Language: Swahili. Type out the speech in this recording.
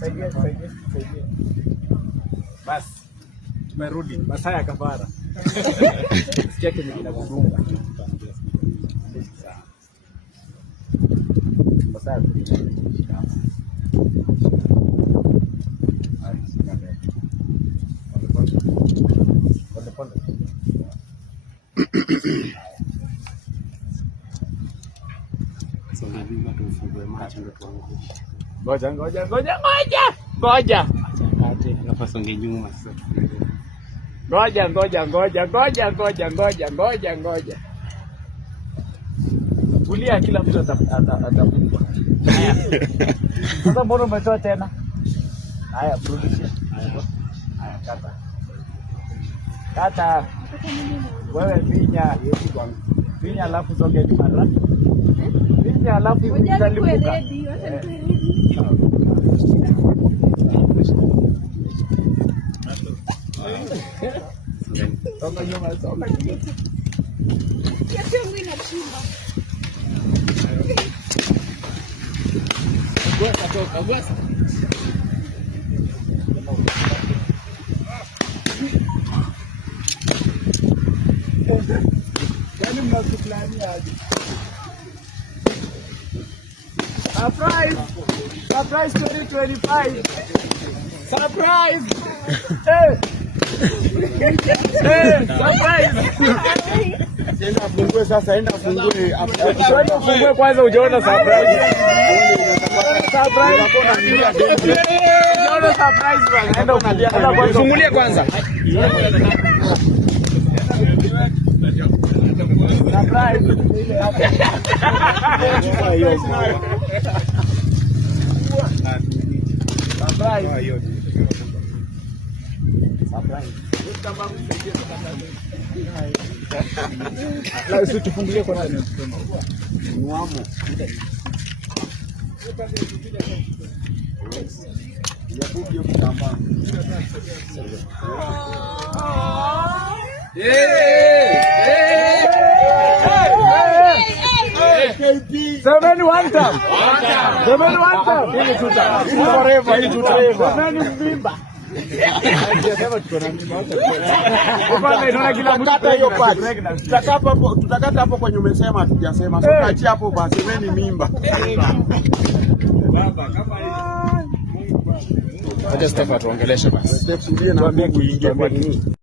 Saidia. Basi tumerudi masaa ya kafara. Sikia kile kinakudunga. Masaa Ngoja. Nafasi nyuma sasa. Ngoja. Kulia kila mtu atapungua. Haya. Sasa mbona umetoa tena? Haya, rudishia. Haya, kata. Wewe finya alafu soge mara. Finya alafu utalipuka. Songa nyuma. Gwasa. Yaani mnatuplania aje? Surprise 2025. Surprise! Surprise! Enda fungue kwanza ujaona surprise. Ujaona surprise bwana. Enda ufungulie kwanza. Surprise. La sisi tufungulie kwa nani? Muamo. Ya kuja kutamba. 7 one time. Mbimba. Tutakata hapo kwenye umesema hatujasema. Tukaachia hapo basi, semeni mimba. Baba kama hiyo. Acha Stefan tuongeleshe basi. Stefan tulie na kuingia kwa nini?